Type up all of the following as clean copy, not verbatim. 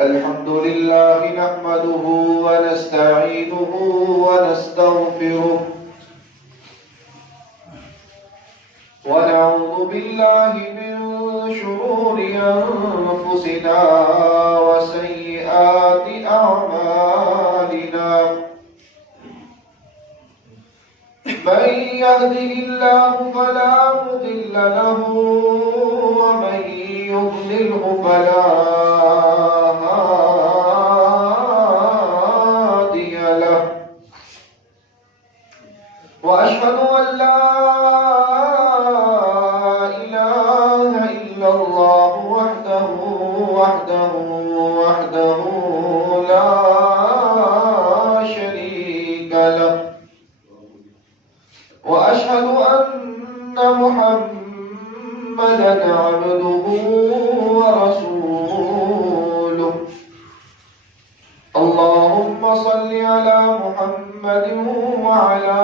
الحمد لله نحمده ونستعينه ونستغفره ونعوذ بالله من شرور أنفسنا وسيئات أعمالنا من يهده الله فلا مضل له ومن يضلله فلا هادي له وأشهد أن لا إله إلا الله وحده لا شريك له وأشهد أن محمدًا عبده ورسوله اللهم صل على محمد وعلى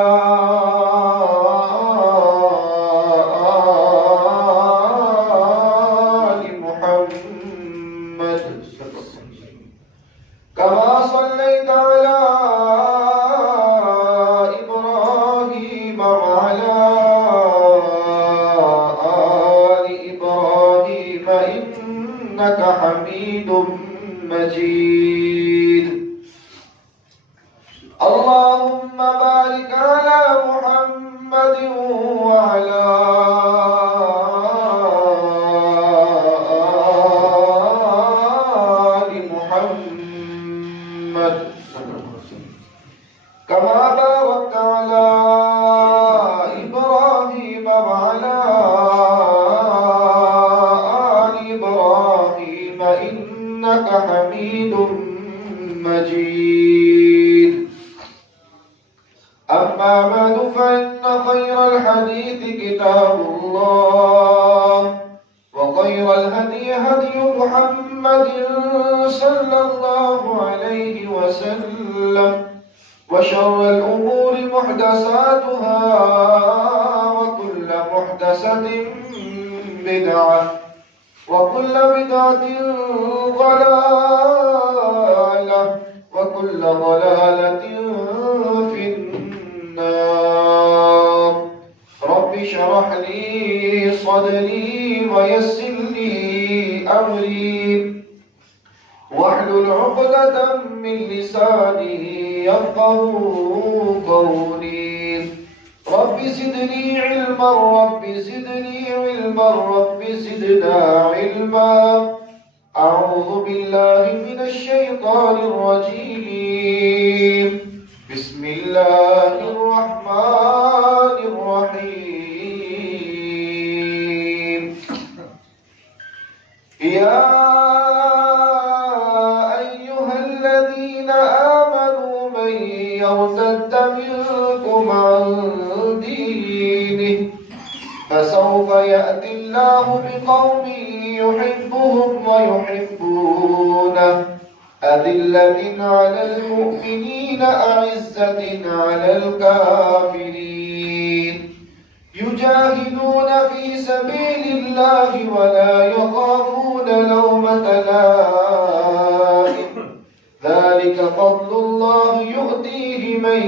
آل محمد كما صليت على إبراهيم وعلى آل إبراهيم إنك حميد مجيد اللهم بارك على محمد وعلى آل محمد كما باركت على إبراهيم وعلى آل إبراهيم إنك حميد مجيد أما بعد فإن خير الحديث كتاب الله وخير الهدي هدي محمد صلى الله عليه وسلم وشر الأمور محدثاتها وكل محدثة بدعة وكل بدعة ضلالة وكل ضلالة في النار رب اشرح لي صدري ويسر لي أمري واحلل عقدة من لساني يفقهوا قولي رب زدني علما رب زدني علما رب زدنا علما أعوذ بالله من الشيطان الرجيم بسم الله الرحمن الرحيم يا أيها الذين آمنوا من يرتد منكم عن دينه فسوف يأتي الله بقوم يحبهم ويحبونه أذلة على المؤمنين أعزة على الكافرين يجاهدون في سبيل الله ولا يخافون لومة لائم ذلك فضل الله يؤتيه من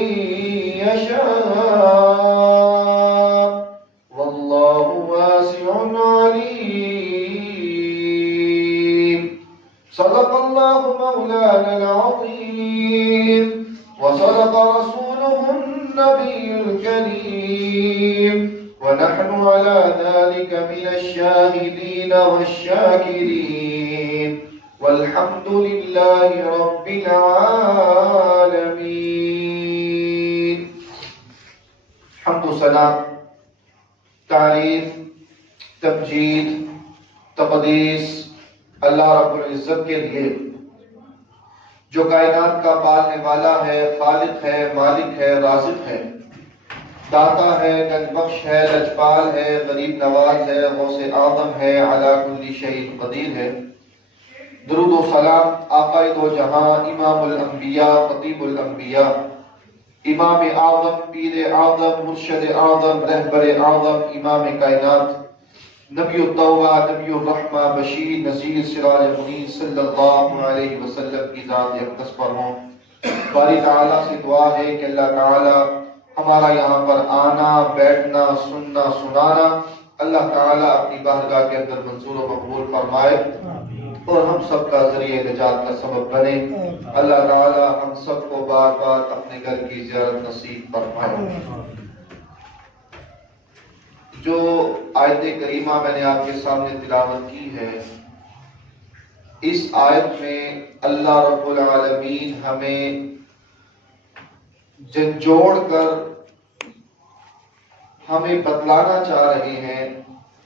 يشاء والله واسع عليم صدق الله مولانا العظيم وصدق رسوله النبي الكريم ونحن على ذلك من الشاهدين والشاكرين والحمد لله رب العالمين حمد و ثنا تعریف تمجید تقدیس اللہ رب العزت کے لیے جو کائنات کا پالنے والا ہے خالق ہے مالک ہے رازق ہے داتا ہے گنج بخش ہے لجپال ہے غریب نواز ہے غوث اعظم ہے علی کل شیء قدیر ہے درود و سلام آقا دو جہاں امام الانبیاء خطیب الانبیاء امام اعظم پیر اعظم مرشد اعظم رہبر اعظم امام کائنات نبی التوبہ، نبی الرحمہ، بشیر نذیر، سراج منیر صلی اللہ علیہ وسلم کی ذات اقدس پر ہوں۔ باری تعالیٰ سے دعا ہے کہ اللہ تعالیٰ ہمارا یہاں پر آنا، بیٹھنا، سننا، سنانا اللہ تعالیٰ اپنی بارگاہ کے اندر منظور و مقبول فرمائے اور ہم سب کا ذریعہ نجات کا سبب بنے۔ اللہ تعالیٰ ہم سب کو بار بار اپنے گھر کی زیارت نصیب فرمائے۔ جو آیت کریمہ میں نے آپ کے سامنے تلاوت کی ہے، اس آیت میں اللہ رب العالمین ہمیں جھنجھوڑ کر ہمیں بتلانا چاہ رہے ہیں،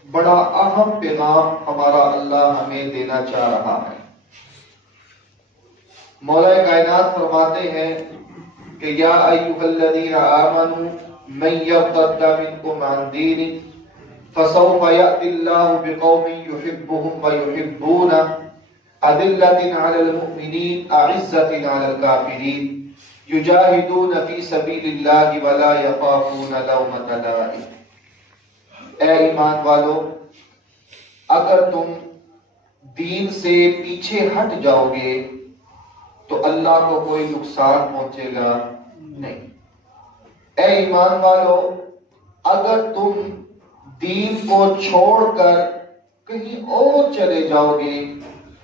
بڑا اہم پیغام ہمارا اللہ ہمیں دینا چاہ رہا ہے۔ مولا کائنات فرماتے ہیں کہ یا ایھا الذین آمنوا من یرتد منکم عن دینہ فسوف یأتی اللہ بقوم یحبهم ویحبونہ اذلۃ علی المؤمنین اعزۃ علی الکافرین یجاہدون فی سبیل اللہ ولا یخافون لومۃ لائم۔ اے ایمان والو، اگر تم دین سے پیچھے ہٹ جاؤ گے تو اللہ کو کوئی نقصان پہنچے گا نہیں۔ اے ایمان والو، اگر تم دین کو چھوڑ کر کہیں اور چلے جاؤ گے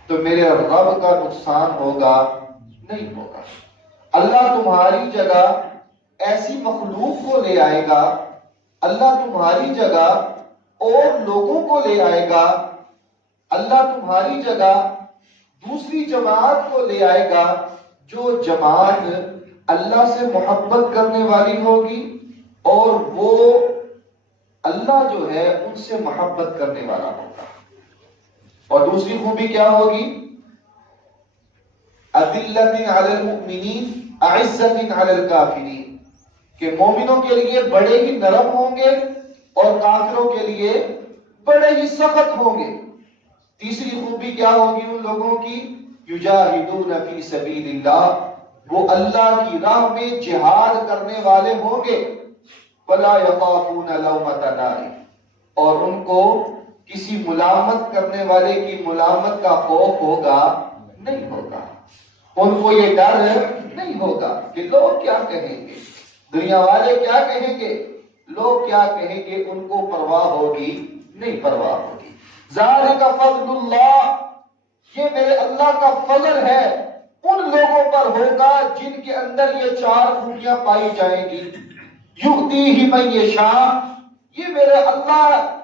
تو میرے رب کا نقصان ہوگا نہیں ہوگا۔ اللہ تمہاری جگہ ایسی مخلوق کو لے آئے گا، اللہ تمہاری جگہ اور لوگوں کو لے آئے گا، اللہ تمہاری جگہ دوسری جماعت کو لے آئے گا جو جماعت اللہ سے محبت کرنے والی ہوگی اور وہ اللہ جو ہے ان سے محبت کرنے والا ہوگا۔ اور دوسری خوبی کیا ہوگی؟ اذلۃ علی المؤمنین اعزۃ علی الکافرین، کہ مومنوں کے لیے بڑے ہی نرم ہوں گے اور کافروں کے لیے بڑے ہی سخت ہوں گے۔ تیسری خوبی کیا ہوگی ان لوگوں کی؟ یجاہدون فی سبیل اللہ، وہ اللہ کی راہ میں جہاد کرنے والے ہوں گے۔ ولا یخافون لومۃ لائم، اور ان کو کسی ملامت کرنے والے کی ملامت کا خوف ہوگا نہیں ہوگا، ان کو یہ ڈر نہیں ہوگا کہ لوگ کیا کہیں گے، دنیا والے کیا کہیں گے، لوگ کیا کہیں گے، ان کو پرواہ ہوگی نہیں پرواہ ہوگی۔ ذالک فضل اللہ، یہ میرے اللہ کا فضل ہے ان لوگوں پر ہوگا جن کے اندر یہ چار خوبیاں پائی جائیں گی۔ یؤتیہ من یشاء، یہ میرے اللہ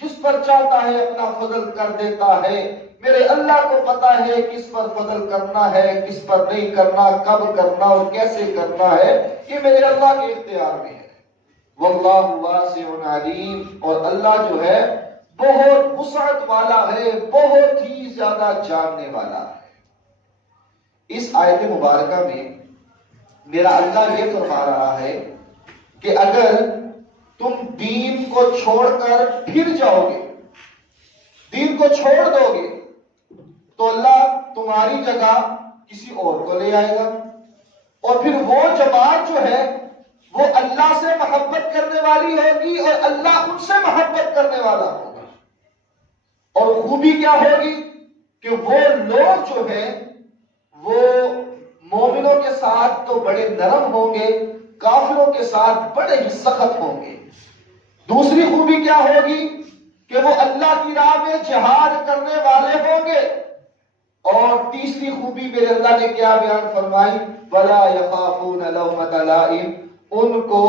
جس پر چاہتا ہے اپنا فضل کر دیتا ہے۔ میرے اللہ کو پتا ہے کس پر فضل کرنا ہے، کس پر نہیں کرنا، کب کرنا اور کیسے کرنا ہے، یہ میرے اللہ کے اختیار میں ہے۔ واللہ واسع علیم، اور اللہ جو ہے بہت وسعت والا ہے، بہت ہی زیادہ جاننے والا ہے۔ اس آیت مبارکہ میں میرا اللہ یہ فرما رہا ہے کہ اگر تم دین کو چھوڑ کر پھر جاؤ گے، دین کو چھوڑ دو گے، تو اللہ تمہاری جگہ کسی اور کو لے آئے گا، اور پھر وہ جماعت جو ہے وہ اللہ سے محبت کرنے والی ہوگی اور اللہ ان سے محبت کرنے والا ہوگا۔ اور خوبی کیا ہوگی کہ وہ لوگ جو ہیں وہ مومنوں کے ساتھ تو بڑے نرم ہوں گے، کافروں کے ساتھ بڑے ہی سخت ہوں گے۔ دوسری خوبی کیا ہوگی کہ وہ اللہ کی راہ میں جہاد کرنے والے ہوں گے۔ اور تیسری خوبی میرے اللہ نے کیا بیان فرمائی؟ وَلَا يَخَافُونَ لَوْمَةَ لَائِمٍ، ان کو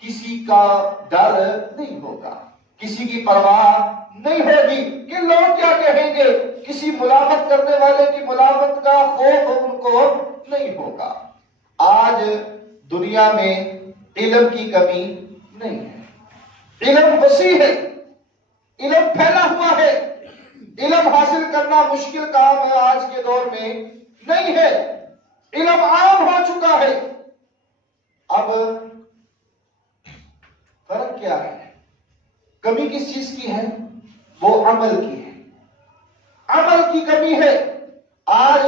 کسی کا ڈر نہیں ہوگا، کسی کی پرواہ نہیں ہوگی کہ لوگ کیا کہیں گے، کسی ملامت کرنے والے کی ملامت کا خوف ان کو نہیں ہوگا۔ آج دنیا میں علم کی کمی نہیں ہے، علم وسیع ہے، علم پھیلا ہوا ہے، علم حاصل کرنا مشکل کام ہے آج کے دور میں نہیں ہے، علم عام ہو چکا ہے۔ اب فرق کیا ہے؟ کمی کس چیز کی ہے؟ وہ عمل کی ہے، عمل کی کمی ہے۔ آج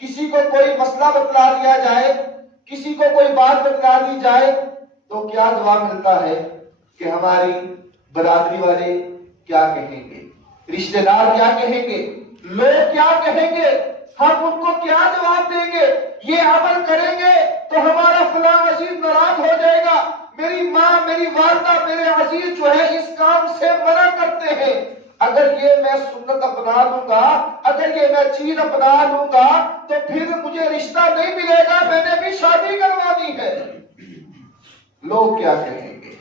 کسی کو کوئی مسئلہ بتلا دیا جائے، کسی کو کوئی بات بتلا دی جائے تو کیا جواب ملتا ہے کہ ہماری برادری والے کیا کہیں گے، رشتہ دار کیا کہیں گے، لوگ کیا کہیں گے، ہم ان کو کیا جواب دیں گے؟ یہ عمل کریں گے تو ہمارا فلاں عزیز ناراض ہو جائے گا، میری ماں، میری والدہ، میرے عزیز جو ہے اس کام سے منع کرتے ہیں، اگر یہ میں سنت اپنا لوں گا، اگر یہ میں چیز اپنا لوں گا تو پھر مجھے رشتہ نہیں ملے گا، میں نے بھی شادی کروانی ہے۔ لوگ کیا کہیں گے؟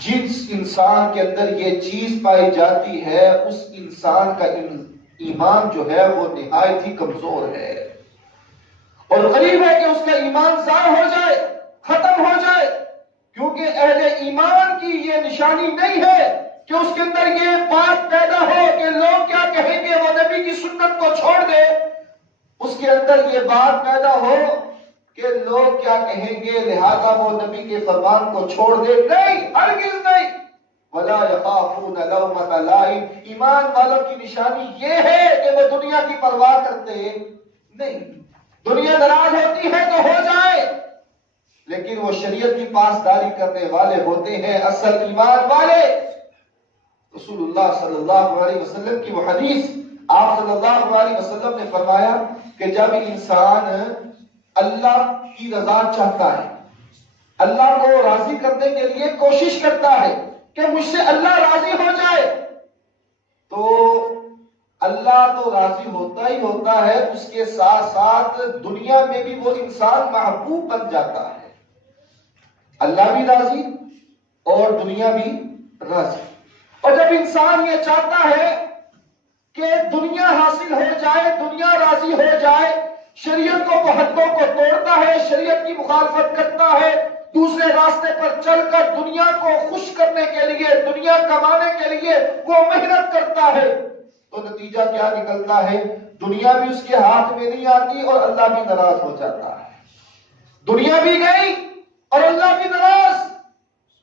جس انسان کے اندر یہ چیز پائی جاتی ہے اس انسان کا ایمان جو ہے وہ نہایت ہی کمزور ہے، اور قریب ہے کہ اس کا ایمان ضائع ہو جائے، ختم ہو جائے، کیونکہ اہل ایمان کی یہ نشانی نہیں ہے کہ اس کے اندر یہ بات پیدا ہو کہ لوگ کیا کہیں گے، وہ نبی کی سنت کو چھوڑ دے، اس کے اندر یہ بات پیدا ہو کہ لوگ کیا کہیں گے لہذا وہ نبی کے فرمان کو چھوڑ دے۔ نہیں، ہرگز نہیں۔ وَلَا يَخَافُونَ لَوْمَةَ لَائِمٍ، ایمان والوں کی نشانی یہ ہے کہ وہ دنیا کی پرواہ کرتے نہیں، دنیا ناراض ہوتی ہے تو ہو جائے، لیکن وہ شریعت کی پاسداری کرنے والے ہوتے ہیں، اصل ایمان والے۔ رسول اللہ صلی اللہ علیہ وسلم کی وہ حدیث، آپ صلی اللہ علیہ وسلم نے فرمایا کہ جب انسان اللہ کی رضا چاہتا ہے، اللہ کو راضی کرنے کے لیے کوشش کرتا ہے کہ مجھ سے اللہ راضی ہو جائے، تو اللہ تو راضی ہوتا ہی ہوتا ہے، اس کے ساتھ ساتھ دنیا میں بھی وہ انسان محبوب بن جاتا ہے، اللہ بھی راضی اور دنیا بھی راضی۔ اور جب انسان یہ چاہتا ہے کہ دنیا حاصل ہو جائے، دنیا راضی ہو جائے، شریعت کو حدوں کو توڑتا ہے، شریعت کی مخالفت کرتا ہے، دوسرے راستے پر چل کر دنیا کو خوش کرنے کے لیے، دنیا کمانے کے لیے وہ محنت کرتا ہے، تو نتیجہ کیا نکلتا ہے؟ دنیا بھی اس کے ہاتھ میں نہیں آتی اور اللہ بھی ناراض ہو جاتا ہے، دنیا بھی گئی اور اللہ بھی ناراض۔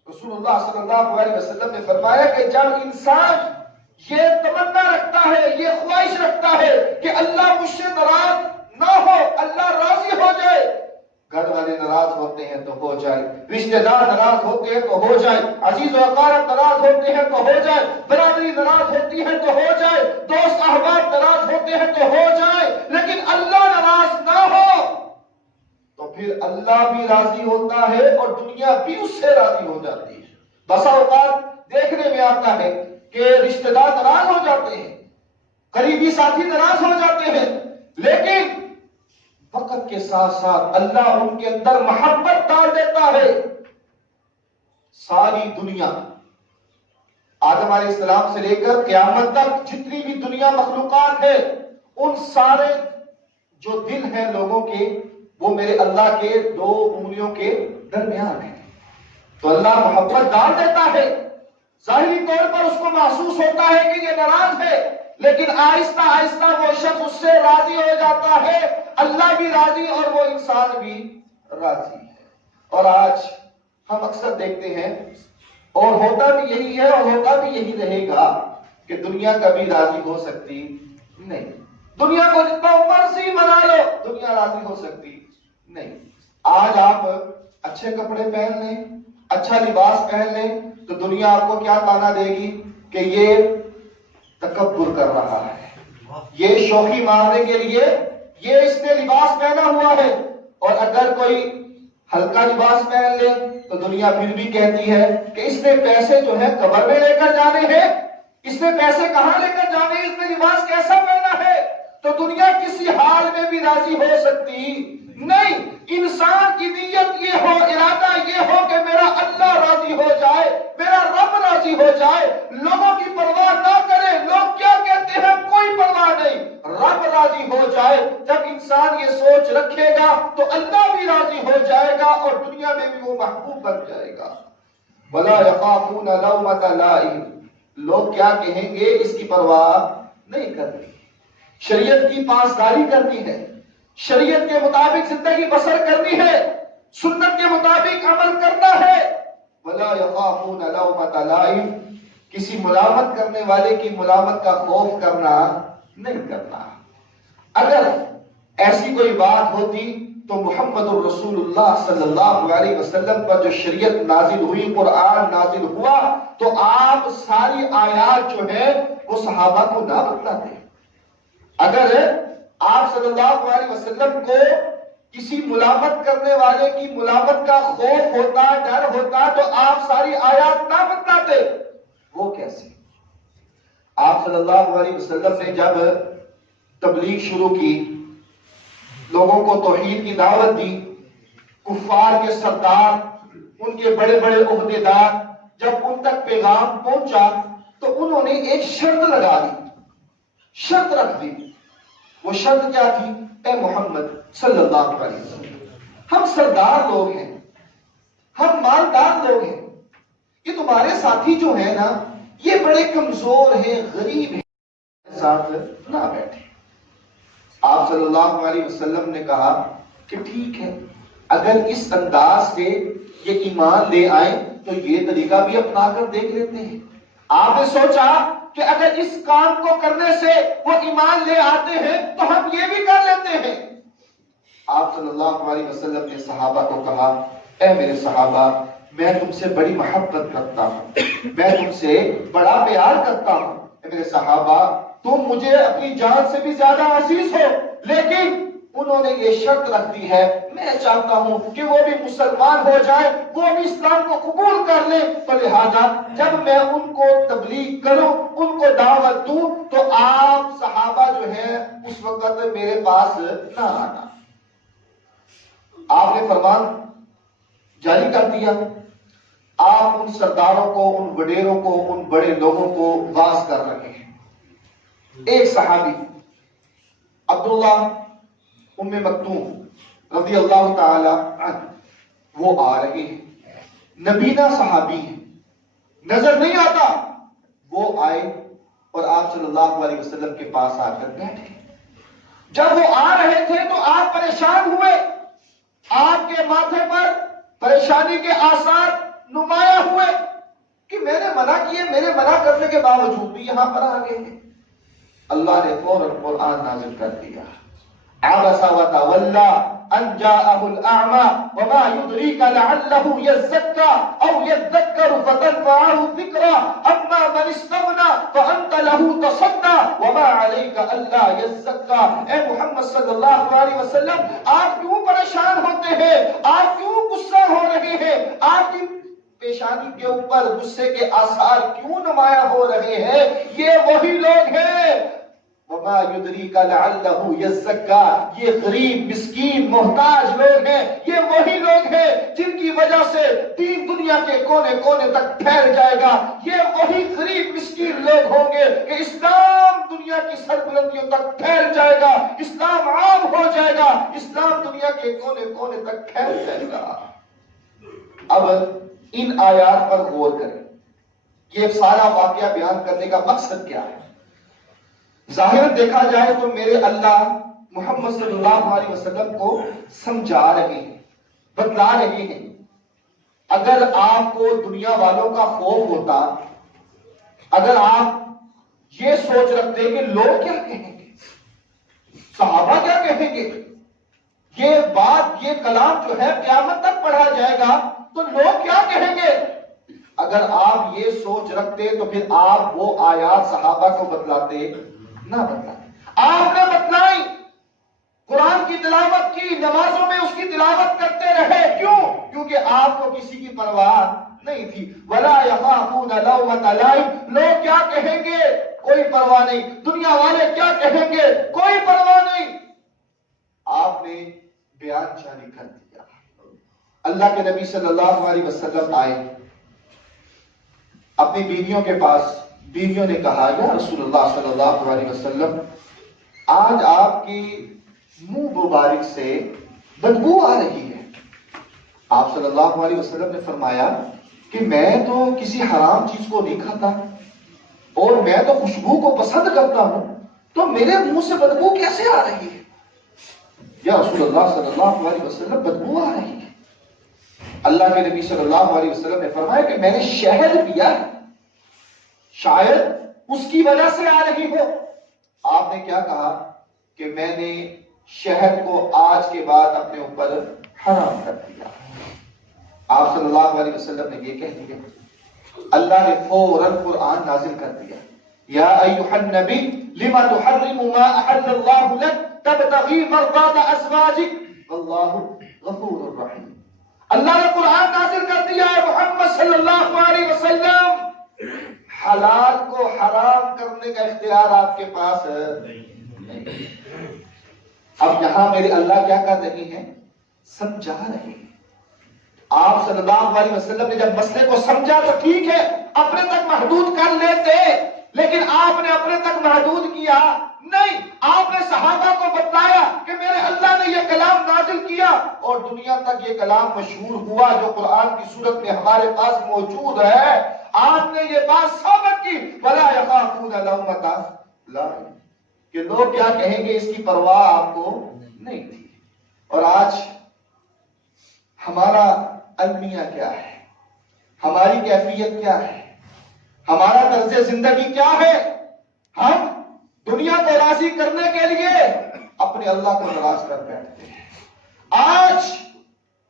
رسول اللہ صلی اللہ علیہ وسلم نے فرمایا کہ جب انسان یہ تمنا رکھتا ہے، یہ خواہش رکھتا ہے کہ اللہ مجھ سے ناراض نہ ہو، اللہ راضی ہو جائے، گھر والے ناراض ہوتے ہیں تو ہو جائے، رشتہ دار ناراض ہوتے ہیں تو ہو جائے، عزیز و اقارب ناراض ہوتے ہیں تو ہو جائے، برادری ناراض ہوتی ہے تو ہو جائے، دوست احباب ناراض ہوتے ہیں تو ہو جائے، لیکن اللہ ناراض نہ ہو تو پھر اللہ بھی راضی ہوتا ہے اور دنیا بھی اس سے راضی ہو جاتی ہے۔ بسا اوقات دیکھنے میں آتا ہے کہ رشتہ دار ناراض ہو جاتے ہیں، قریبی ساتھی ناراض ہو جاتے ہیں، لیکن وقت کے ساتھ ساتھ اللہ ان کے اندر محبت ڈال دیتا ہے۔ ساری دنیا آدم علیہ السلام سے لے کر قیامت تک جتنی بھی دنیا مخلوقات ہے، ان سارے جو دل ہیں لوگوں کے وہ میرے اللہ کے دو انگلیوں کے درمیان ہیں، تو اللہ محبت ڈال دیتا ہے، ظاہری طور پر اس کو محسوس ہوتا ہے کہ یہ ناراض ہے، لیکن آہستہ آہستہ وہ شخص اس سے راضی ہو جاتا ہے، اللہ بھی راضی اور وہ انسان بھی راضی ہے۔ اور آج ہم اکثر دیکھتے ہیں، اور ہوتا بھی یہی ہے اور ہوتا بھی یہی رہے گا، کہ دنیا کبھی راضی ہو سکتی نہیں، دنیا کو جتنا مرضی منا لو دنیا راضی ہو سکتی نہیں۔ آج آپ اچھے کپڑے پہن لیں، اچھا لباس پہن لیں تو دنیا آپ کو کیا تانا دے گی کہ یہ تکبر کر رہا ہے، یہ شوخی مارنے کے لیے یہ اس نے لباس پہنا ہوا ہے، اور اگر کوئی ہلکا لباس پہن لے تو دنیا پھر بھی کہتی ہے کہ اس نے پیسے جو ہے قبر میں لے کر جانے ہیں، اس نے پیسے کہاں لے کر جانے ہیں، اس نے لباس کیسا پہنا ہے، تو دنیا کسی حال میں بھی راضی ہو سکتی نہیں۔ انسان کی نیت یہ ہو، ارادہ یہ ہو کہ میرا اللہ راضی ہو جائے، میرا رب راضی ہو جائے، لوگوں کی پرواہ نہ کرے، لوگ کیا کہتے ہیں کوئی پرواہ نہیں، رب راضی ہو جائے۔ جب انسان یہ سوچ رکھے گا تو اللہ بھی راضی ہو جائے گا اور دنیا میں بھی وہ محبوب بن جائے گا۔ وَلَا يَخَافُونَ لَوْمَةَ لَائِمٍ، لوگ کیا کہیں گے اس کی پرواہ نہیں کرتے، شریعت کی پاسداری کرنی ہے، شریعت کے مطابق زندگی بسر کرنی ہے، سنت کے مطابق عمل کرنا ہے۔ وَلَا يَخَافُونَ لَوْمَةَ لَائِمٍ، کسی ملامت کرنے والے کی ملامت کا خوف کرنا نہیں کرنا۔ اگر ایسی کوئی بات ہوتی تو محمد الرسول اللہ صلی اللہ علیہ وسلم پر جو شریعت نازل ہوئی، قرآن نازل ہوا، تو آپ ساری آیات جو ہے وہ صحابہ کو نہ بتلاتے. اگر آپ صلی اللہ علیہ وسلم کو کسی ملامت کرنے والے کی ملامت کا خوف ہوتا، ڈر ہوتا، تو آپ ساری آیات نہ بتلاتے. وہ کیسے؟ آپ صلی اللہ علیہ وسلم نے جب تبلیغ شروع کی، لوگوں کو توحید کی دعوت دی، کفار کے سردار، ان کے بڑے بڑے عہدیدار جب ان تک پیغام پہنچا تو انہوں نے ایک شرط لگا دی، شرط رکھ دی. وہ شرط کیا تھی؟ اے محمد صلی اللہ علیہ وسلم، ہم سردار لوگ ہیں، ہم مالدار لوگ ہیں، یہ تمہارے ساتھی جو ہیں نا یہ بڑے کمزور ہیں، غریب ہیں، ساتھ نہ بیٹھے. آپ صلی اللہ علیہ وسلم نے کہا کہ ٹھیک ہے، اگر اس انداز سے یہ ایمان لے آئیں تو یہ طریقہ بھی اپنا کر دیکھ لیتے ہیں. آپ نے سوچا کہ اگر اس کام کو کرنے سے وہ ایمان لے آتے ہیں تو ہم یہ بھی کر لیتے ہیں. آپ صلی اللہ علیہ وسلم نے صحابہ کو کہا، اے میرے صحابہ، میں تم سے بڑی محبت کرتا ہوں، میں تم سے بڑا پیار کرتا ہوں. اے میرے صحابہ، تم مجھے اپنی جان سے بھی زیادہ عزیز ہو، لیکن انہوں نے یہ شرط رکھ دی ہے، میں چاہتا ہوں کہ وہ بھی مسلمان ہو جائے، وہ بھی اسلام کو قبول کر لیں. تو لہذا جب میں ان کو تبلیغ کروں، ان کو دعوت دوں، تو آپ صحابہ جو ہیں اس وقت میرے پاس نہ آنا. آپ نے فرمان جاری کر دیا. آپ ان سرداروں کو، ان وڈیروں کو، ان بڑے لوگوں کو واعظ کر رہے ہیں. ایک صحابی عبداللہ ام مکتوم رضی اللہ تعالی عنہ، وہ آ رہے ہیں، نبینا صحابی ہیں، نظر نہیں آتا. وہ آئے اور آپ صلی اللہ علیہ وسلم کے پاس آ کر بیٹھے. جب وہ آ رہے تھے تو آپ پریشان ہوئے، آپ کے ماتھے پر پریشانی کے آثار نمایاں ہوئے کہ میں نے منع کیے، میرے منع کرنے کے باوجود بھی یہاں پر آ گئے ہیں. اللہ نے فوراً قرآن نازل کر دیا، عبس وتولى ان جاءه الاعمى وما يدريك لعله يزكى او يذكر فتنفعه الذكرى اما من استغنى فانت له تصدى وما عليك الا يزكى. اے محمد صلی اللہ علیہ وسلم، آپ کیوں پریشان ہوتے ہیں؟ آپ کیوں غصہ ہو رہے ہیں؟ آپ کی پیشانی کے اوپر غصے کے آثار کیوں نمایاں ہو رہے ہیں؟ یہ وہی لوگ ہیں، وما يدريك لعله يزكى، یہ غریب مسکین محتاج لوگ ہیں، یہ وہی لوگ ہیں جن کی وجہ سے دین دنیا کے کونے کونے تک پھیل جائے گا. یہ وہی غریب مسکین لوگ ہوں گے کہ اسلام دنیا کی سربلندیوں تک پھیل جائے گا، اسلام عام ہو جائے گا، اسلام دنیا کے کونے کونے تک پھیل جائے گا. اب ان آیات پر غور کریں. یہ سارا واقعہ بیان کرنے کا مقصد کیا ہے؟ ظاہر دیکھا جائے تو میرے اللہ محمد صلی اللہ علیہ وسلم کو سمجھا رہے ہیں، بتلا رہے ہیں. اگر آپ کو دنیا والوں کا خوف ہوتا، اگر آپ یہ سوچ رکھتے کہ لوگ کیا کہیں گے، صحابہ کیا کہیں گے، یہ بات، یہ کلام جو ہے قیامت تک پڑھا جائے گا تو لوگ کیا کہیں گے، اگر آپ یہ سوچ رکھتے تو پھر آپ وہ آیات صحابہ کو بتلاتے نہ بتلاتے. آپ نے بتلائی، قرآن کی تلاوت کی، نمازوں میں اس کی تلاوت کرتے رہے. کیوں؟ کیونکہ آپ کو کسی کی پرواہ نہیں تھی. وَلَا يَخَافُونَ لَوْمَةَ لَائِمٍ، لوگ کیا کہیں گے کوئی پرواہ نہیں، دنیا والے کیا کہیں گے کوئی پرواہ نہیں. آپ نے بیان جاری کر دیا. اللہ کے نبی صلی اللہ علیہ وسلم آئے اپنی بیویوں کے پاس. بیویوں نے کہا، یا رسول اللہ صلی اللہ علیہ وسلم، آج آپ کی منہ مبارک سے بدبو آ رہی ہے. آپ صلی اللہ علیہ وسلم نے فرمایا کہ میں تو کسی حرام چیز کو نہیں کھاتا اور میں تو خوشبو کو پسند کرتا ہوں، تو میرے منہ سے بدبو کیسے آ رہی ہے؟ یا رسول اللہ صلی اللہ علیہ وسلم، بدبو آ رہی ہے. اللہ کے نبی صلی اللہ علیہ وسلم نے فرمایا کہ میں نے شہد پیا ہے، شاید اس کی وجہ سے آ رہی ہو. آپ نے کیا کہا کہ میں نے شہد کو آج کے بعد اپنے اوپر حرام کر دیا۔ آپ صلی اللہ علیہ وسلم نے یہ کہہ دیا، اللہ نے فوراً قرآن نازل کر دیا، یا ایھا النبی لما تحرم ما احل اللہ لک تبتغی مرضات ازواجک واللہ غفور الرحیم۔ اللہ نے قرآن نازل کر دیا ہے محمد صلی اللہ علیہ وسلم، حلال کو حرام کرنے کا اختیار آپ کے پاس نہیں۔ اب یہاں میرے اللہ کیا کر رہے ہیں؟ سمجھا رہے ہیں۔ آپ صلی اللہ علیہ وسلم نے جب مسئلے کو سمجھا تو ٹھیک ہے، اپنے تک محدود کر لیتے، لیکن آپ نے اپنے تک محدود کیا نہیں۔ آپ نے صحابہ کو بتایا کہ میرے اللہ نے یہ کلام نازل کیا اور دنیا تک یہ کلام مشہور ہوا جو قرآن کی صورت میں ہمارے پاس موجود ہے۔ آپ نے یہ بات ثابت کی، وَلَا يَخَافُونَ لَوْمَةَ لَائِمٍ، کہ لوگ کیا کہیں گے اس کی پرواہ آپ کو نہیں تھی۔ اور آج ہمارا المیہ کیا ہے؟ ہماری کیفیت کیا ہے؟ ہمارا طرز زندگی کیا ہے؟ ہم دنیا کو راضی کرنے کے لیے اپنے اللہ کو ناراض کر بیٹھتے ہیں۔ آج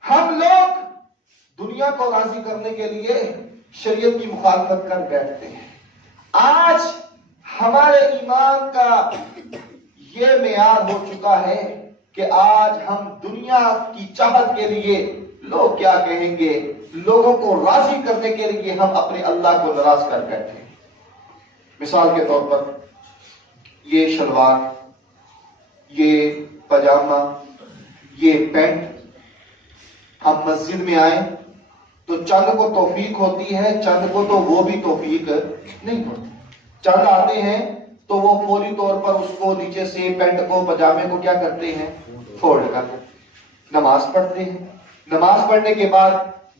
ہم لوگ دنیا کو راضی کرنے کے لیے شریعت کی مخالفت کر بیٹھتے ہیں۔ آج ہمارے ایمان کا یہ معیار ہو چکا ہے کہ آج ہم دنیا کی چاہت کے لیے لوگ کیا کہیں گے، لوگوں کو راضی کرنے کے لیے ہم اپنے اللہ کو ناراض کر بیٹھے ہیں۔ مثال کے طور پر یہ شلوار، یہ پاجامہ، یہ پینٹ، ہم مسجد میں آئیں تو چند کو توفیق ہوتی ہے، چند کو تو وہ بھی توفیق نہیں ہوتی۔ چند آتے ہیں تو وہ فوری طور پر اس کو نیچے سے پینٹ کو پاجامے کو کیا کرتے ہیں؟ فولڈ کرتے ہیں، نماز پڑھتے ہیں۔ نماز پڑھنے کے بعد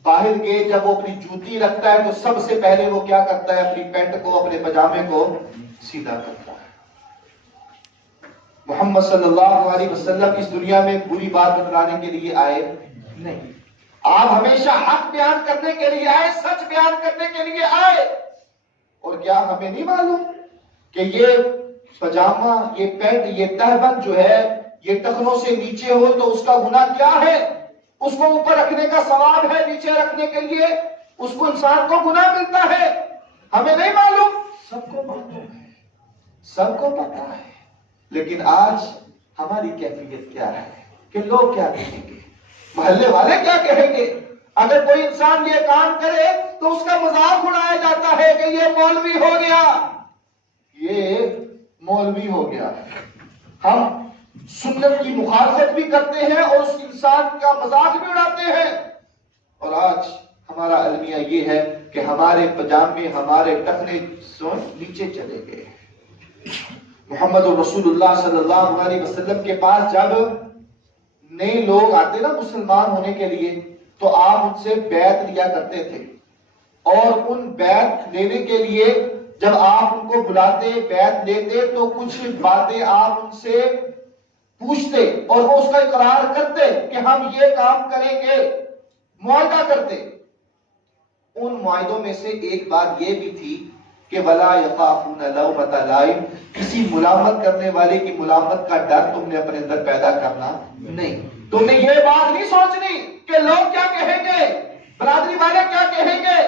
باہر گئے جب وہ اپنی جوتی رکھتا ہے تو سب سے پہلے وہ کیا کرتا ہے؟ اپنی پینٹ کو، اپنے پاجامے کو سیدھا کرتا ہے۔ محمد صلی اللہ علیہ وسلم اس دنیا میں بری بات بتلانے کے لیے آئے نہیں، آپ ہمیشہ حق بیان کرنے کے لیے آئے، سچ بیان کرنے کے لیے آئے۔ اور کیا ہمیں نہیں معلوم کہ یہ پاجامہ، یہ پینٹ، یہ تہبند جو ہے یہ ٹخنوں سے نیچے ہو تو اس کا گناہ کیا ہے؟ اس کو اوپر رکھنے کا ثواب ہے، نیچے رکھنے کے لیے اس کو انسان کو گناہ ملتا ہے۔ ہمیں نہیں معلوم، سب کو معلوم ہے، سب کو پتا ہے، لیکن آج ہماری کیفیت کیا ہے کہ لوگ کیا کہیں گے، محلے والے کیا کہیں گے۔ اگر کوئی انسان یہ کام کرے تو اس کا مذاق اڑایا جاتا ہے کہ یہ مولوی ہو گیا، یہ مولوی ہو گیا۔ ہم سنت کی مخالفت بھی کرتے ہیں اور اس انسان کا مذاق بھی اڑاتے ہیں۔ اور آج ہمارا المیہ یہ ہے کہ ہمارے پاجامے، ہمارے ٹخنے نیچے چلے گئے۔ محمد رسول اللہ صلی اللہ علیہ وسلم کے پاس جب نئے لوگ آتے نا مسلمان ہونے کے لیے تو آپ ان سے بیعت لیا کرتے تھے، اور ان بیعت لینے کے لیے جب آپ ان کو بلاتے، بیعت لیتے تو کچھ باتیں آپ ان سے پوچھتے اور وہ اس کا اقرار کرتے کہ ہم یہ کام کریں گے، معاہدہ کرتے۔ ان معاہدوں میں سے ایک بات یہ بھی تھی کہ وَلَا يَخَافُونَ لَوْمَةَ لَائِمٍ، کسی ملامت کرنے والے کی ملامت کا ڈر تم نے اپنے اندر پیدا کرنا نہیں۔ تم نے یہ بات نہیں سوچنی کہ لوگ کیا کہیں گے، برادری والے کیا کہیں گے،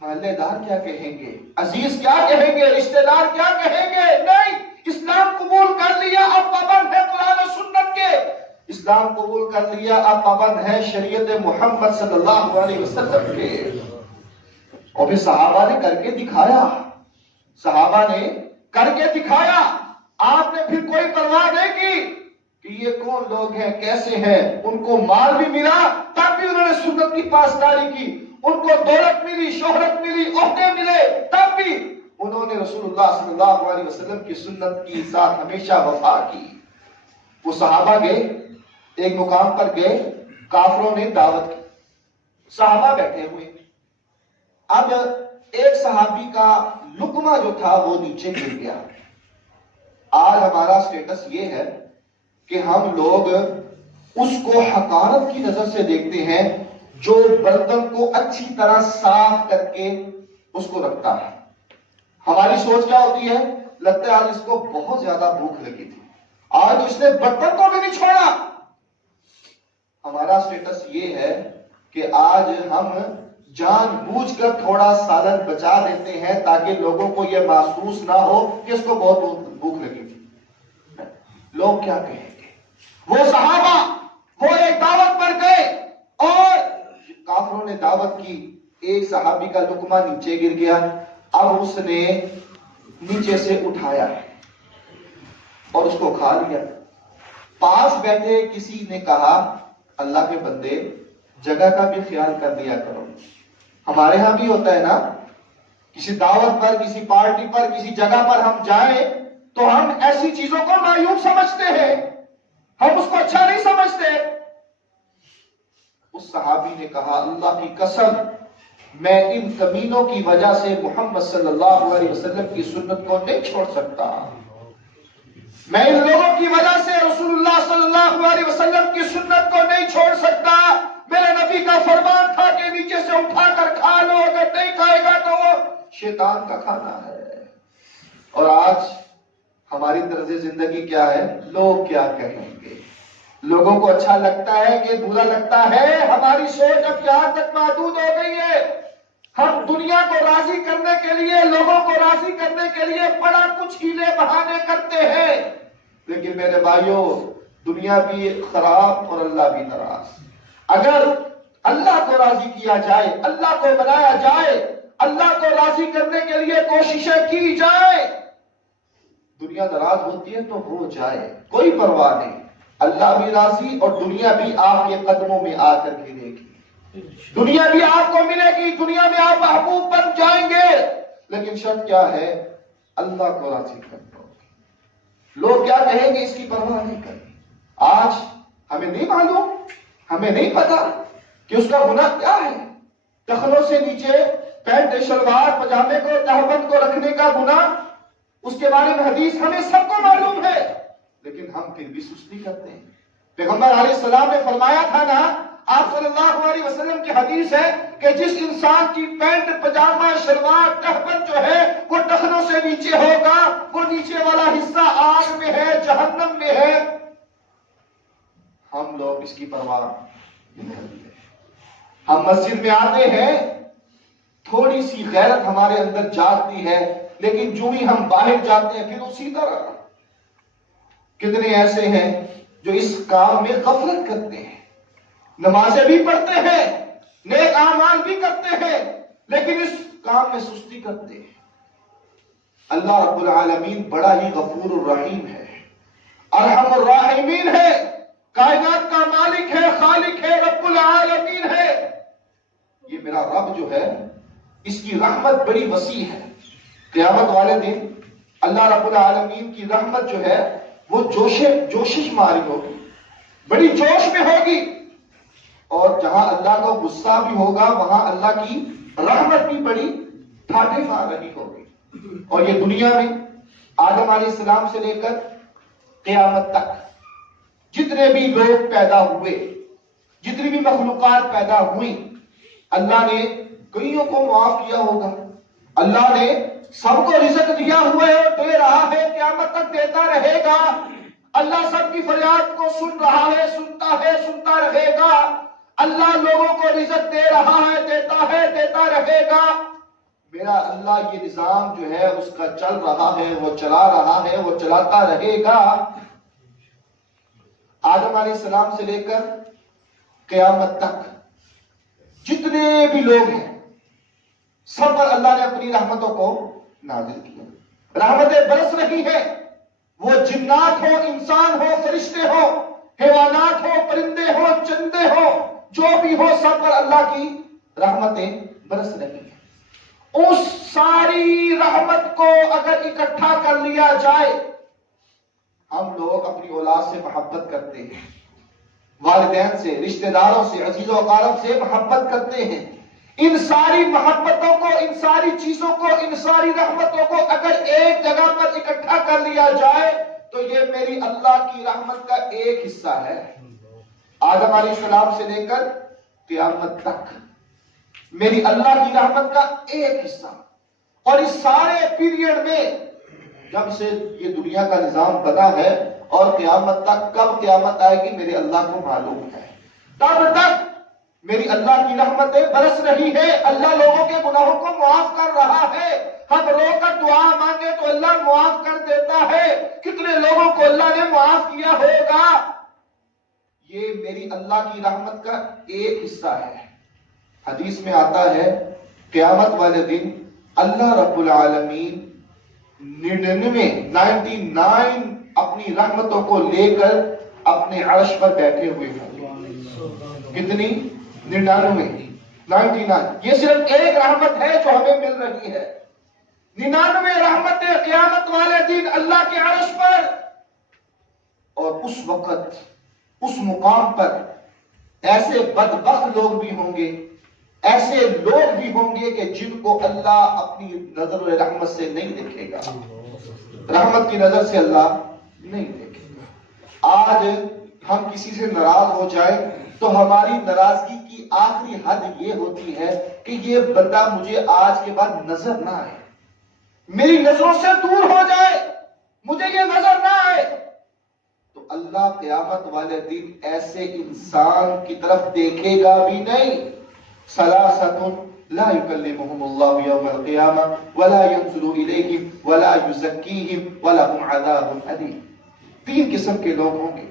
محلے دار کیا کہیں گے، عزیز کیا کہیں گے، رشتہ دار کیا کہیں گے۔ نہیں، اسلام قبول کر لیا، اب پابند ہے قرآن و سنت کے، اسلام قبول کر لیا، اب پابند ہے شریعت محمد صلی اللہ علیہ وسلم کے۔ اور پھر صحابہ نے کر کے دکھایا، صحابہ نے کر کے دکھایا۔ آپ نے پھر کوئی پرواہ نہیں کی کہ یہ کون لوگ ہیں، کیسے ہیں۔ ان کو مال بھی ملا تب بھی انہوں نے سنت کی پاسداری کی، ان کو دولت ملی، شہرت ملی، عہدے ملے تب بھی انہوں نے رسول اللہ صلی اللہ علیہ وسلم کی سنت کی ساتھ ہمیشہ وفا کی۔ وہ صحابہ گئے، ایک مقام پر گئے، کافروں نے دعوت کی، صحابہ بیٹھے ہوئے، اب ایک صحابی کا لقمہ جو تھا وہ نیچے گر گیا۔ آج ہمارا سٹیٹس یہ ہے کہ ہم لوگ اس کو حقارت کی نظر سے دیکھتے ہیں جو برتن کو اچھی طرح صاف کر کے اس کو رکھتا ہے۔ ہماری سوچ کیا ہوتی ہے؟ لگتا ہے آج اس کو بہت زیادہ بھوک لگی تھی، آج اس نے برتن کو بھی نہیں چھوڑا. ہمارا سٹیٹس یہ ہے کہ آج ہم جان بوجھ کر تھوڑا سالن بچا دیتے ہیں تاکہ لوگوں کو یہ محسوس نہ ہو کہ اس کو بہت بھوک لگی. لوگ کیا کہیں گے؟ وہ صحابہ وہ ایک دعوت پر گئے اور کافروں نے دعوت کی. ایک صحابی کا لقمہ نیچے گر گیا. اب اس نے نیچے سے اٹھایا اور اس کو کھا لیا. پاس بیٹھے کسی نے کہا اللہ کے بندے جگہ کا بھی خیال کر لیا کرو. ہمارے ہاں بھی ہوتا ہے نا, کسی دعوت پر, کسی پارٹی پر, کسی جگہ پر ہم جائیں تو ہم ایسی چیزوں کو معیوب سمجھتے ہیں, ہم اس کو اچھا نہیں سمجھتے. اس صحابی نے کہا اللہ کی قسم میں ان کمینوں کی وجہ سے محمد صلی اللہ علیہ وسلم کی سنت کو نہیں چھوڑ سکتا. میں ان لوگوں کی وجہ سے رسول اللہ صلی اللہ علیہ وسلم کی سنت کو نہیں چھوڑ سکتا. میرے نبی کا فرمان تھا کہ نیچے سے اٹھا کر کھا لو, اگر نہیں کھائے گا تو وہ شیطان کا کھانا ہے. اور آج ہماری طرز زندگی کیا ہے؟ لوگ کیا کہیں گے. لوگوں کو اچھا لگتا ہے کہ برا لگتا ہے. ہماری سوچ اب یہاں تک محدود ہو گئی ہے. ہم دنیا کو راضی کرنے کے لیے, لوگوں کو راضی کرنے کے لیے بڑا کچھ ہیلے بہانے کرتے ہیں. لیکن میرے بھائیوں, دنیا بھی خراب اور اللہ بھی ناراض. اگر اللہ کو راضی کیا جائے, اللہ کو بنایا جائے, اللہ کو راضی کرنے کے لیے کوششیں کی جائے, دنیا ناراض ہوتی ہے تو ہو جائے, کوئی پرواہ نہیں. اللہ بھی راضی اور دنیا بھی آپ کے قدموں میں آ کر گرے گی. دنیا بھی آپ کو ملے گی, دنیا میں آپ محبوب بن جائیں گے. لیکن شرط کیا ہے؟ اللہ کو راضی کرنا. لوگ کیا کہیں گے اس کی پرواہ نہیں کریں. آج ہمیں نہیں معلوم, ہمیں نہیں پتا کہ اس کا گناہ کیا ہے. ٹخنوں سے نیچے پینٹ شلوار پجامے کو تہبند کو رکھنے کا گناہ, اس کے بارے میں حدیث ہمیں سب کو معلوم ہے, لیکن ہم پھر بھی سستی کرتے ہیں. پیغمبر علیہ السلام نے فرمایا تھا نا, آپ صلی اللہ علیہ وسلم کی حدیث ہے کہ جس انسان کی پینٹ پجامہ شلوار تہبند جو ہے وہ ٹخنوں سے نیچے ہوگا, وہ نیچے والا حصہ آگ میں ہے, جہنم میں ہے. ہم لوگ اس کی پرواہ نہیں کرتے. ہم مسجد میں آتے ہیں, تھوڑی سی غیرت ہمارے اندر جاگتی ہے, لیکن جو ہی ہم باہر جاتے ہیں پھر اسی طرح. کتنے ایسے ہیں جو اس کام میں غفلت کرتے ہیں, نمازیں بھی پڑھتے ہیں, نیک اعمال بھی کرتے ہیں, لیکن اس کام میں سستی کرتے ہیں. اللہ رب العالمین بڑا ہی غفور الرحیم ہے, ارحم الراحمین ہے, کائنات کا مالک ہے, خالق ہے, رب العالمین ہے. یہ میرا رب جو ہے اس کی رحمت بڑی وسیع ہے. قیامت والے دن اللہ رب العالمین کی رحمت جو ہے وہ جوشش ماری ہوگی, بڑی جوش میں ہوگی. اور جہاں اللہ کو غصہ بھی ہوگا وہاں اللہ کی رحمت بھی بڑی ٹھاٹھے مار رہی ہوگی. اور یہ دنیا میں آدم علیہ السلام سے لے کر قیامت تک جتنے بھی لوگ پیدا ہوئے, جتنی بھی مخلوقات پیدا ہوئی, اللہ نے کئیوں کو معاف کیا ہوگا. اللہ نے سب کو رزق دیا ہوا ہے, دے رہا ہے, قیامت تک دیتا رہے گا. اللہ سب کی فریاد کو سن رہا ہے, سنتا رہے گا. اللہ لوگوں کو رزق دے رہا ہے, دیتا رہے گا. میرا اللہ یہ نظام جو ہے اس کا چل رہا ہے, وہ چلا رہا ہے, وہ چلاتا رہے گا. آدم علیہ السلام سے لے کر قیامت تک جتنے بھی لوگ ہیں سب پر اللہ نے اپنی رحمتوں کو نازل کیا. رحمتیں برس رہی ہیں, وہ جنات ہو, انسان ہو, فرشتے ہو, حیوانات ہو, پرندے ہو, چندے ہو, جو بھی ہو, سب پر اللہ کی رحمتیں برس رہی ہیں. اس ساری رحمت کو اگر اکٹھا کر لیا جائے, ہم لوگ اپنی اولاد سے محبت کرتے ہیں, والدین سے, رشتہ داروں سے, عزیز و اقارب سے محبت کرتے ہیں. ان ساری محبتوں کو, ان ساری چیزوں کو, ان ساری رحمتوں کو اگر ایک جگہ پر اکٹھا کر لیا جائے تو یہ میری اللہ کی رحمت کا ایک حصہ ہے. آدم علیہ السلام سے لے کر قیامت تک میری اللہ کی رحمت کا ایک حصہ. اور اس سارے پیریڈ میں جب سے یہ دنیا کا نظام بنا ہے اور قیامت تک، کب قیامت آئے گی میرے اللہ کو معلوم ہے، تب تک میری اللہ کی رحمتیں برس رہی ہے، اللہ لوگوں کے گناہوں کو معاف کر رہا ہے، ہم رو کر دعا مانگے تو اللہ معاف کر دیتا ہے، کتنے لوگوں کو اللہ نے معاف کیا ہوگا؟ یہ میری اللہ کی رحمت کا ایک حصہ ہے۔ حدیث میں آتا ہے قیامت والے دن اللہ رب العالمین 99 اپنی رحمتوں کو لے کر اپنے عرش پر بیٹھے ہوئے ہیں۔ کتنی؟ 99۔ یہ صرف ایک رحمت ہے جو ہمیں مل رہی ہے، 99 رحمتیں قیامت والے دن اللہ کے عرش پر۔ اور اس وقت اس مقام پر ایسے بدبخت لوگ بھی ہوں گے، ایسے لوگ بھی ہوں گے کہ جن کو اللہ اپنی نظر رحمت سے نہیں دیکھے گا، رحمت کی نظر سے اللہ نہیں دیکھے گا۔ آج ہم کسی سے ناراض ہو جائیں تو ہماری ناراضگی کی آخری حد یہ ہوتی ہے کہ یہ بندہ مجھے آج کے بعد نظر نہ آئے، میری نظروں سے دور ہو جائے، مجھے یہ نظر نہ آئے۔ تو اللہ قیامت والے دن ایسے انسان کی طرف دیکھے گا بھی نہیں۔ ثلاثة لا يكلمهم الله يوم القيامة ولا ينظر إليهم ولا يزكيهم ولهم عذاب أليم۔ 3 قسم کے لوگ ہوں گے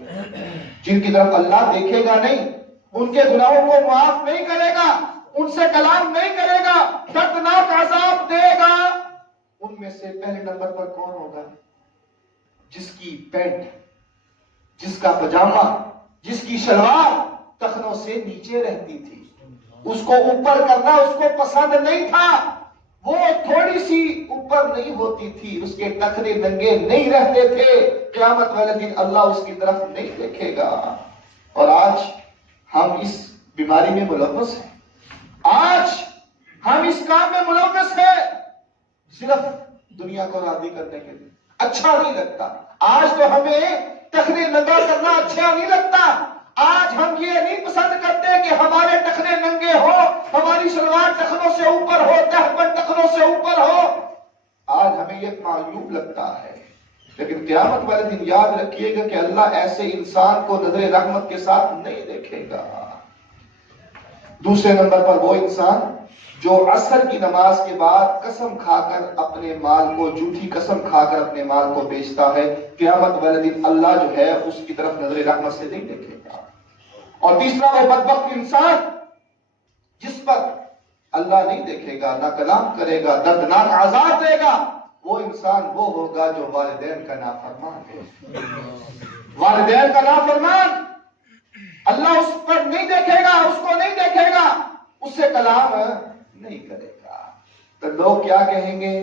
جن کی طرف اللہ دیکھے گا نہیں، ان کے گناہوں کو معاف نہیں کرے گا، ان سے کلام نہیں کرے گا، دردناک عذاب دے گا۔ ان میں سے پہلے نمبر پر کون ہوگا؟ جس کی پینٹ، جس کا پجامہ، جس کی شلوار ٹخنوں سے نیچے رہتی تھی، اس کو اوپر کرنا اس کو پسند نہیں تھا، وہ تھوڑی سی اوپر نہیں ہوتی تھی، اس کے ٹخنے ننگے نہیں رہتے تھے۔ قیامت والے دن اللہ اس کی طرف نہیں دیکھے گا۔ اور آج ہم اس بیماری میں ملوث ہیں، آج ہم اس کام میں ملوث ہیں، صرف دنیا کو راضی کرنے کے لیے۔ اچھا نہیں لگتا آج تو ہمیں ٹخنے ننگا کرنا اچھا نہیں لگتا، آج ہم یہ نہیں پسند کرتے کہ ہمارے ٹخنے ننگے ہو، ہماری شلوار ٹخنوں سے اوپر ہو، تہبند ٹخنوں سے اوپر ہو، آج ہمیں یہ معیوب لگتا ہے۔ لیکن قیامت والے دن یاد رکھیے گا کہ اللہ ایسے انسان کو نظر رحمت کے ساتھ نہیں دیکھے گا۔ دوسرے نمبر پر وہ انسان جو عصر کی نماز کے بعد قسم کھا کر اپنے مال کو، جھوٹی قسم کھا کر اپنے مال کو بیچتا ہے، قیامت والے دن اللہ جو ہے اس کی طرف نظر رحمت سے نہیں دیکھے گا۔ اور تیسرا وہ بدبخت انسان جس پر اللہ نہیں دیکھے گا، نہ کلام کرے گا، دردناک عذاب دے گا، وہ انسان وہ ہوگا جو والدین کا نافرمان ہے۔ والدین کا نافرمان، اللہ اس پر نہیں دیکھے گا، اس کو نہیں دیکھے گا، اس سے کلام نہیں کرے گا۔ تو لوگ کیا کہیں گے؟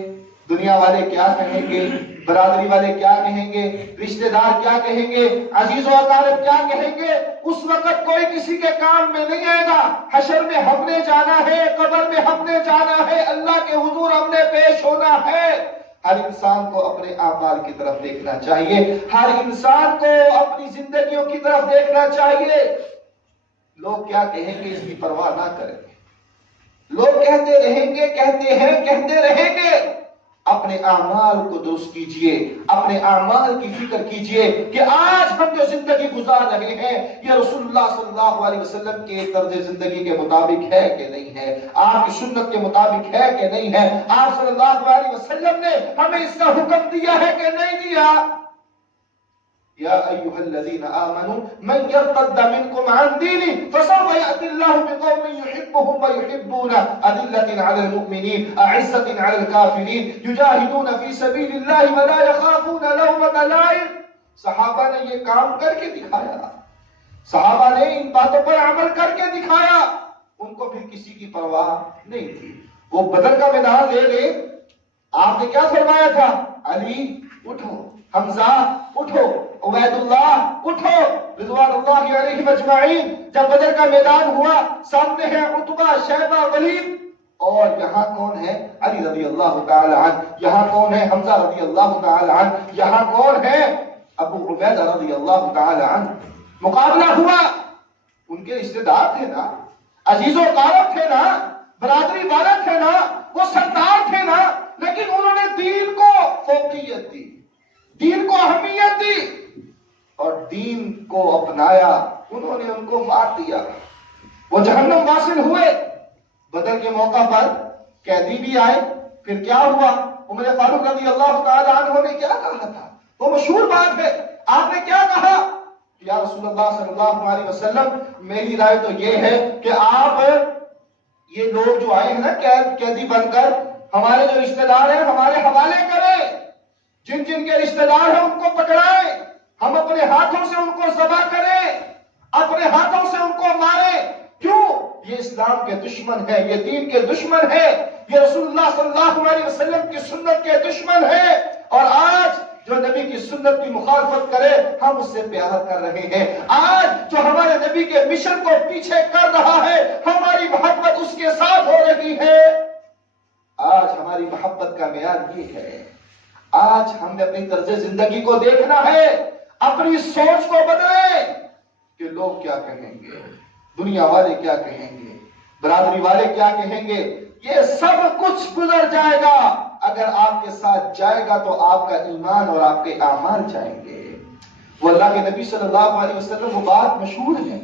دنیا والے کیا کہیں گے؟ برادری والے کیا کہیں گے؟ رشتہ دار کیا کہیں گے؟ عزیز و اقارب کیا کہیں گے؟ اس وقت کوئی کسی کے کام میں نہیں آئے گا۔ حشر میں ہم نے جانا ہے، قبر میں ہم نے جانا ہے، اللہ کے حضور ہم نے پیش ہونا ہے۔ ہر انسان کو اپنے اعمال کی طرف دیکھنا چاہیے، ہر انسان کو اپنی زندگیوں کی طرف دیکھنا چاہیے۔ لوگ کیا کہیں گے اس کی پرواہ نہ کریں گے، لوگ کہتے رہیں گے، کہتے رہیں گے۔ اپنے اعمال کو درست کیجئے، اپنے اعمال کی فکر کیجئے کہ آج ہم جو زندگی گزار رہے ہیں یہ رسول اللہ صلی اللہ علیہ وسلم کے طرز زندگی کے مطابق ہے کہ نہیں ہے، آپ کی سنت کے مطابق ہے کہ نہیں ہے، آپ صلی اللہ علیہ وسلم نے ہمیں اس کا حکم دیا ہے کہ نہیں دیا۔ یا ایھا الذین آمنوا من یرتد منکم عن دینہ فسوف یأتی اللہ بقوم یحبهم ویحبونہ اذلۃ علی المؤمنین اعزۃ علی الکافرین یجاہدون فی سبیل اللہ ولا یخافون لومۃ لائم۔ صحابہ نے یہ کام کر کے دکھایا، صحابہ نے ان باتوں پر عمل کر کے دکھایا، ان کو پھر کسی کی پرواہ نہیں تھی۔ وہ بدر کا میدان لے لے، آپ نے کیا فرمایا تھا؟ علی اٹھو، حمزہ اٹھو، عبید اللہ اٹھو، رضوان اللہ علیہم اجمعین۔ جب بدر کا میدان ہوا، سامنے ہے عتبہ، شیبہ، ولید، اور یہاں کون ہے؟ علی رضی اللہ تعالی عنہ، یہاں کون ہے؟ حمزہ رضی اللہ تعالی عنہ، یہاں کون ہے؟ ابو عبیدہ رضی اللہ تعالی عنہ۔ مقابلہ ہوا، ان کے رشتہ دار تھے نا، عزیز و اقارب تھے نا، برادری والے تھے نا، وہ سردار تھے نا، لیکن انہوں نے دین کو فوقیت دی، دین کو اہمیت دی۔ دین کو اپنایا انہوں نے ان کو مار دیا، وہ جہنم واصل ہوئے۔ بدر کے موقع پر قیدی بھی آئے، پھر کیا ہوا؟ عمر فاروق رضی اللہ تعالی عنہ نے کیا کہا تھا؟ وہ مشہور بات ہے، آپ نے کیا کہا؟ یا رسول اللہ صلی اللہ علیہ وسلم، میری رائے تو یہ ہے کہ آپ یہ لوگ جو آئے ہیں نا قیدی بن کر، ہمارے جو رشتہ دار ہیں ہمارے حوالے کریں، جن جن کے رشتہ دار ہیں ان کو پکڑائیں، ہم اپنے ہاتھوں سے ان کو ذبح کریں، اپنے ہاتھوں سے ان کو ماریں۔ کیوں؟ یہ اسلام کے دشمن ہے، یہ دین کے دشمن ہے، یہ رسول اللہ صلی اللہ علیہ وسلم کی سنت کے دشمن ہے۔ اور آج جو نبی کی سنت کی مخالفت کرے ہم اس سے پیار کر رہے ہیں، آج جو ہمارے نبی کے مشن کو پیچھے کر رہا ہے ہماری محبت اس کے ساتھ ہو رہی ہے۔ آج ہماری محبت کا معیار یہ ہے، آج ہم نے اپنی طرز زندگی کو دیکھنا ہے، اپنی سوچ کو بدلیں کہ لوگ کیا کہیں گے، دنیا والے کیا کہیں گے، برادری والے کیا کہیں گے۔ یہ سب کچھ گزر جائے گا، اگر آپ کے ساتھ جائے گا تو آپ کا ایمان اور آپ کے اعمال جائیں گے۔ وہ اللہ کے نبی صلی اللہ علیہ وسلم وہ بات مشہور ہے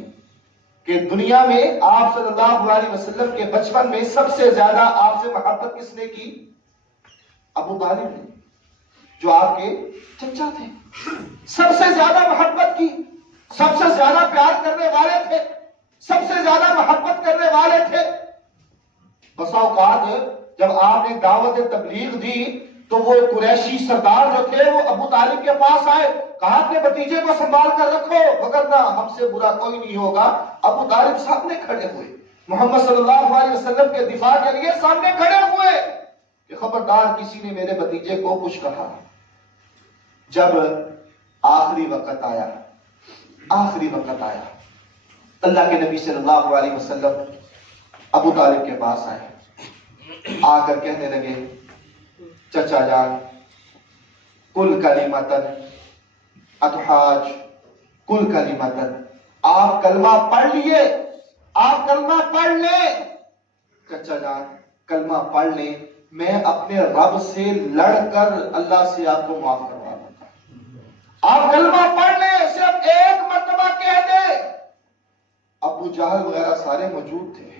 کہ دنیا میں آپ صلی اللہ علیہ وسلم کے بچپن میں سب سے زیادہ آپ سے محبت کس نے کی؟ ابو طالب نے، جو آپ کے چچا تھے، سب سے زیادہ محبت کی، سب سے زیادہ پیار کرنے والے تھے، سب سے زیادہ محبت کرنے والے تھے۔ بسا اوقات جب آپ نے دعوت تبلیغ دی تو وہ قریشی سردار جو تھے وہ ابو طالب کے پاس آئے، کہا کہ بھتیجے کو سنبھال کر رکھو وگرنہ ہم سے برا کوئی نہیں ہوگا۔ ابو طالب سامنے کھڑے ہوئے، محمد صلی اللہ علیہ وسلم کے دفاع کے لیے سامنے کھڑے ہوئے کہ خبردار کسی نے میرے بھتیجے کو کچھ کہا۔ جب آخری وقت آیا، اللہ کے نبی صلی اللہ علیہ وسلم ابو طالب کے پاس آئے، آ کر کہنے لگے، چچا جان، کل کلمتن اتحاج، کل کلمتن، آپ کلمہ پڑھ لیے، آپ کلمہ پڑھ لیں چچا جان، کلمہ پڑھ لیں، میں اپنے رب سے لڑ کر اللہ سے آپ کو معاف کروا دوں گا۔ آپ کلمہ پڑھ لیں، صرف ایک مرتبہ کہہ دیں۔ ابو جہل وغیرہ سارے موجود تھے۔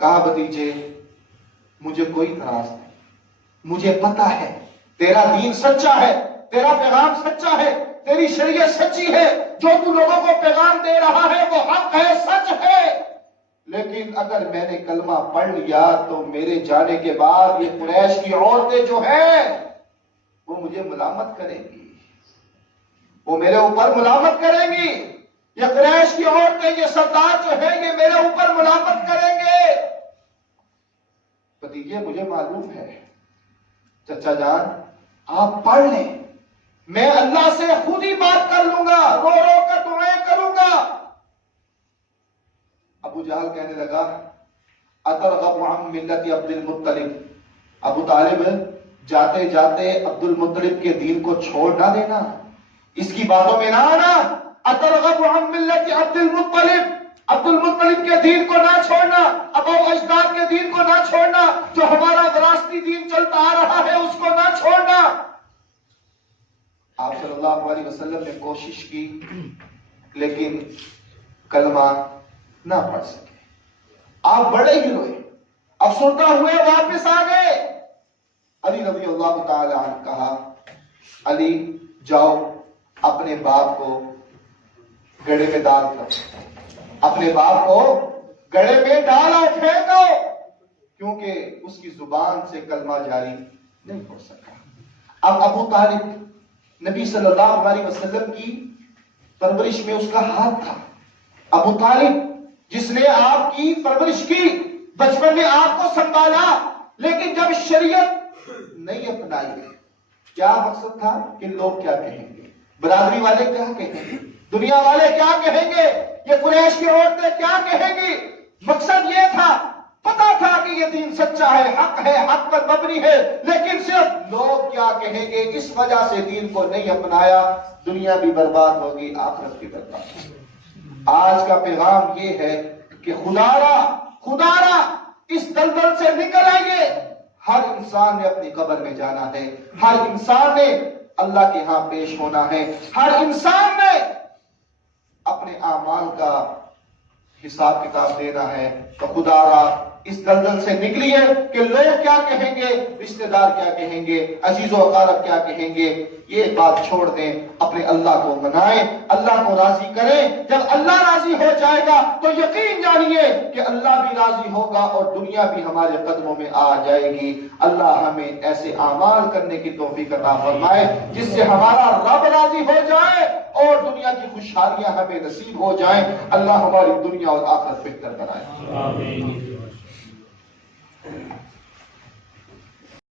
کہا بھتیجے مجھے کوئی اعتراض نہیں، مجھے پتا ہے تیرا دین سچا ہے، تیرا پیغام سچا ہے، تیری شریعت سچی ہے، جو تو لوگوں کو پیغام دے رہا ہے وہ حق ہے، سچ ہے، لیکن اگر میں نے کلمہ پڑھ لیا تو میرے جانے کے بعد یہ قریش کی عورتیں جو ہیں وہ مجھے ملامت کریں گی، وہ میرے اوپر ملامت کریں گی، یہ قریش کی عورتیں، یہ سردار جو ہیں یہ میرے اوپر ملامت کریں گے۔ بھتیجے مجھے معلوم ہے، چچا جان آپ پڑھ لیں، میں اللہ سے خود ہی بات کر لوں گا، رو رو کر دعائیں کروں گا۔ ابو جہل کہنے لگا، اترغب عن ملت عبد المطلب، ابو طالب جاتے جاتے عبد المطلب کے دین کو چھوڑ نہ دینا، اس کی باتوں میں نہ آنا۔ اترغب عن ملت عبد المطلب، عبد المطلب کے دین کو نہ چھوڑنا، ابا و اجداد کے دین کو نہ چھوڑنا، جو ہمارا وراثتی دین چلتا آ رہا ہے اس کو نہ چھوڑنا۔ آپ صلی اللہ علیہ وسلم نے کوشش کی لیکن کلمہ نہ پڑھ سکے۔ آپ بڑے ہی روئے، افسردہ ہوئے، واپس آ گئے۔ علی رضی اللہ تعالی عنہ کہا، علی جاؤ اپنے باپ کو گڑھے میں ڈال کر، اپنے باپ کو گڑھے میں ڈالو، پھینکو، کیونکہ اس کی زبان سے کلمہ جاری نہیں ہو سکا۔ اب ابو طالب نبی صلی اللہ علیہ وسلم کی پرورش میں اس کا ہاتھ تھا۔ ابو طالب جس نے آپ کی پرورش کی، بچپن میں آپ کو سنبھالا، لیکن جب شریعت نہیں اپنائی، کیا مقصد تھا کہ لوگ کیا کہیں گے، برادری والے کیا کہیں گے، دنیا والے کیا کہیں گے، یہ قریش کی عورتیں کیا کہیں گی۔ مقصد یہ تھا، پتا تھا کہ یہ دین سچا ہے، حق پر مبنی ہے، لیکن صرف لوگ کیا کہیں گے اس وجہ سے دین کو نہیں اپنایا، دنیا بھی برباد ہوگی، آخرت بھی برباد ہوگی۔ آج کا پیغام یہ ہے کہ خدا را اس دلدل سے نکل آئیے۔ ہر انسان نے اپنی قبر میں جانا ہے، ہر انسان نے اللہ کے ہاں پیش ہونا ہے۔ ہر انسان نے اپنے اعمال کا حساب کتاب دینا ہے۔ تو خدا را اس دلدل سے نکلیے کہ لوگ کیا کہیں گے، رشتہ دار کیا کہیں گے، عزیز و اقارب کیا کہیں گے، یہ بات چھوڑ دیں، اپنے اللہ کو منائیں، اللہ کو راضی کریں۔ جب اللہ راضی ہو جائے گا تو یقین جانیے کہ اللہ بھی راضی ہوگا اور دنیا بھی ہمارے قدموں میں آ جائے گی۔ اللہ ہمیں ایسے اعمال کرنے کی توفیق عطا فرمائے جس سے ہمارا رب راضی ہو جائے اور دنیا کی خوشحالیاں ہمیں نصیب ہو جائیں۔ اللہ ہماری دنیا اور آخرت بہتر بنائے۔ آمین۔